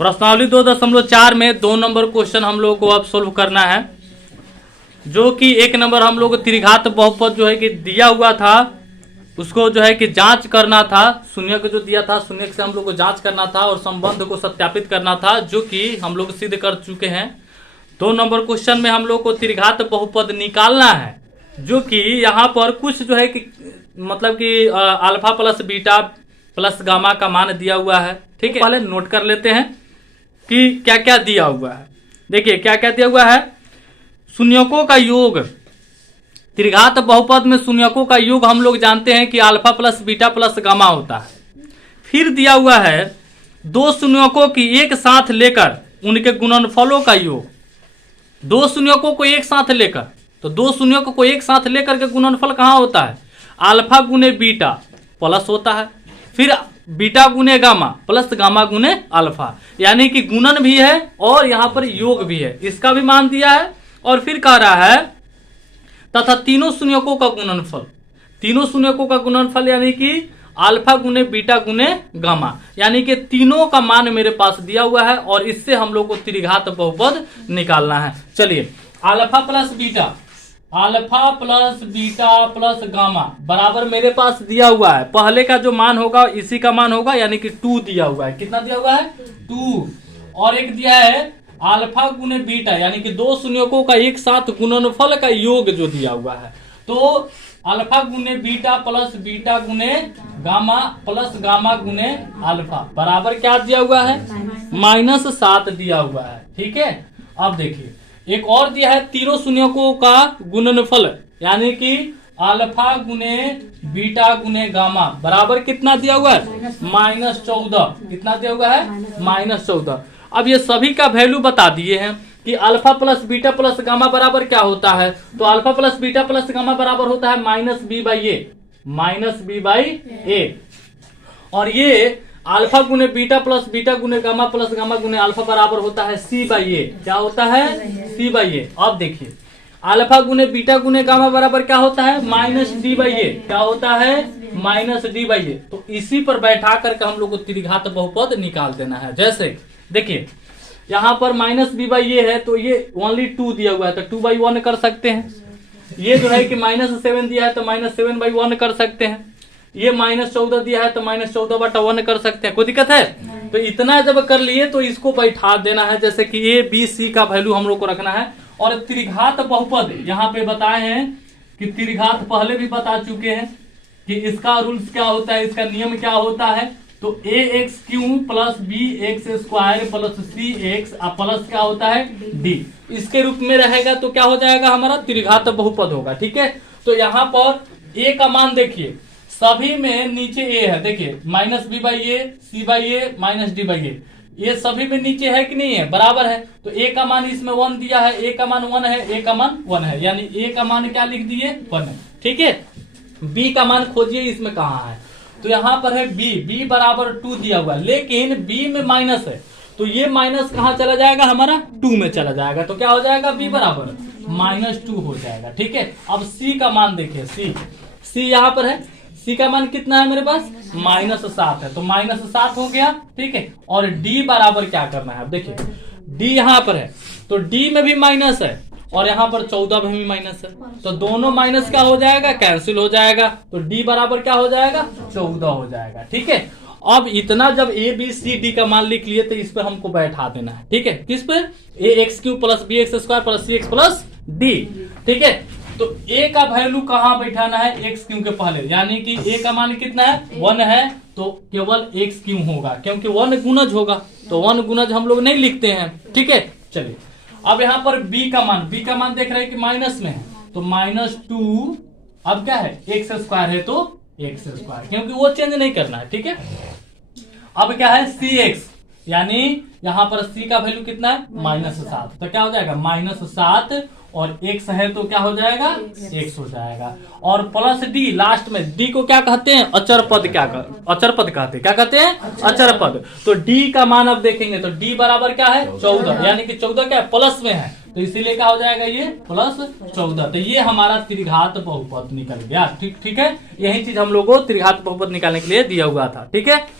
प्रश्नावली 2.4 में 2 number question हम लोग को अब सोल्व करना है, जो कि 1 नंबर हम लोग को त्रिघात बहुपद जो है कि दिया हुआ था, उसको जो है कि जांच करना था। शून्य को जो दिया था, शून्य से हम लोग को जांच करना था और संबंध को सत्यापित करना था, जो कि हम लोग सिद्ध कर चुके हैं। 2 नंबर क्वेश्चन में हम लोग को त्रिघात बहुपद निकालना है, जो कि यहाँ पर कुछ जो है कि मतलब कि alpha plus beta plus gamma का मान दिया हुआ है। ठीक है, पहले नोट कर लेते हैं कि क्या क्या दिया हुआ है। देखिए क्या क्या दिया हुआ है। शून्यकों का योग, त्रिघात बहुपद में शून्यकों का योग हम लोग जानते हैं कि alpha plus beta plus gamma होता है। फिर दिया हुआ है 2 शून्यकों की एक साथ लेकर उनके गुणनफलों का योग। 2 शून्यकों को एक साथ लेकर, तो 2 शून्यकों को एक साथ लेकर के गुणनफल कहाँ होता है? अल्फा गुने बीटा प्लस होता है, फिर बीटा गुने गामा प्लस गामा गुने अल्फा, यानी कि गुणन भी है और यहाँ पर योग भी है। इसका भी मान दिया है। और फिर कह रहा है तथा तीनों शून्यकों का गुणनफल, तीनों शून्यकों का गुणनफल यानी कि अल्फा गुने बीटा गुने गामा, यानी कि तीनों का मान मेरे पास दिया हुआ है और इससे हम लोग को त्रिघात बहुपद निकालना है। चलिए, alpha plus beta plus gamma बराबर मेरे पास दिया हुआ है। पहले का जो मान होगा इसी का मान होगा, यानी कि 2 दिया हुआ है। कितना दिया हुआ है? 2। और एक दिया है अल्फा गुने बीटा, यानी कि 2 शून्यकों का एक साथ गुणनफल का योग जो दिया हुआ है। तो अल्फा गुने बीटा प्लस बीटा गुने गामा प्लस गामा गुने अल्फा बराबर क्या दिया हुआ है? -7 दिया हुआ है। ठीक है, अब देखिए एक और दिया है तीनों शून्यकों का गुणनफल, यानी कि अल्फा गुने बीटा गुने गामा बराबर कितना दिया हुआ है? -14। कितना दिया हुआ है? -14। अब ये सभी का वैल्यू बता दिए हैं कि alpha plus beta plus gamma बराबर क्या होता है। तो alpha plus beta plus gamma बराबर होता है -b/a। और ये अल्फा गुने बीटा गुने गामा प्लस गामा गुने अल्फा बराबर होता है c/a। क्या होता है? c/a। अब देखिए अल्फा गुने बीटा गुने गामा बराबर क्या होता है? -d/a। क्या होता है? -d/a। तो इसी पर बैठा करके हम लोग को त्रिघात बहुपद निकाल देना है। जैसे देखिए यहाँ पर -b/a है, तो ये ओनली 2 दिया हुआ है, तो 2/1 कर सकते हैं। ये जो है कि -7 दिया है तो -7/1 कर सकते हैं। ये -14 दिया है तो -14/1 कर सकते हैं। कोई दिक्कत है? तो इतना जब कर लिए तो इसको बैठा देना है। जैसे कि ए बी सी का वैल्यू हम लोग को रखना है। और त्रिघात बहुपद यहाँ पे बताए हैं कि त्रिघात पहले भी बता चुके हैं कि इसका रूल्स क्या होता है, इसका नियम क्या होता है। तो ax³ plus bx² plus cx plus क्या होता है? d। इसके रूप में रहेगा तो क्या हो जाएगा? हमारा त्रिघात बहुपद होगा। ठीक है, तो यहाँ पर a का मान देखिए सभी में नीचे a है। देखिए -b/a, c/a, -d/a, ये सभी में नीचे है कि नहीं है? बराबर है। तो a का मान इसमें 1 दिया है, a का मान 1 है, a का मान 1 है, यानी a का मान क्या लिख दिए? 1 है। ठीक है, b का मान खोजिए इसमें कहाँ है। तो यहाँ पर है b बराबर 2 दिया हुआ है, लेकिन b में माइनस है, तो ये माइनस कहाँ चला जाएगा? हमारा 2 में चला जाएगा। तो क्या हो जाएगा? b बराबर -2 हो जाएगा। ठीक है, अब c का मान देखिए, c यहाँ पर है, c का मान कितना है मेरे पास? -7 है, तो -7 हो गया। ठीक है, और d बराबर क्या करना है? अब देखिए d यहाँ पर है, तो d में भी माइनस है और यहाँ पर 14 में भी माइनस है, तो दोनों माइनस क्या हो जाएगा? कैंसिल हो जाएगा। तो d बराबर क्या हो जाएगा? 14 हो जाएगा। ठीक है, अब इतना जब a b c d का मान लिख लिए तो इस पे हमको बैठा देना है। ठीक है, किस पे? ax³ plus bx² plus cx plus d। ठीक है, तो a का वैल्यू कहाँ बैठाना है? x³ के पहले, यानी कि a का मान कितना है? 1 है, तो केवल x³ होगा, क्योंकि 1 गुणज होगा, तो 1 गुणज हम लोग नहीं लिखते हैं। ठीक है, चलिए अब यहाँ पर b का मान देख रहे हैं कि माइनस में है, तो -2। अब क्या है? x² है तो x², क्योंकि वो चेंज नहीं करना है। ठीक है, अब क्या है? cx, यानी यहाँ पर c का वैल्यू कितना है? -7, तो क्या हो जाएगा? -7 और x है तो क्या हो जाएगा? x हो जाएगा। और प्लस d, लास्ट में d को क्या कहते हैं? अचर पद। अचर पद कहते हैं। क्या कहते हैं? अचर पद। तो d का मान अब देखेंगे तो d बराबर क्या है? 14, यानी कि 14 क्या है? प्लस में है, तो इसीलिए क्या हो जाएगा? ये +14। तो ये हमारा त्रिघात बहुपद निकल गया। ठीक है, यही चीज हम लोग को त्रिघात बहुपद निकालने के लिए दिया हुआ था। ठीक है।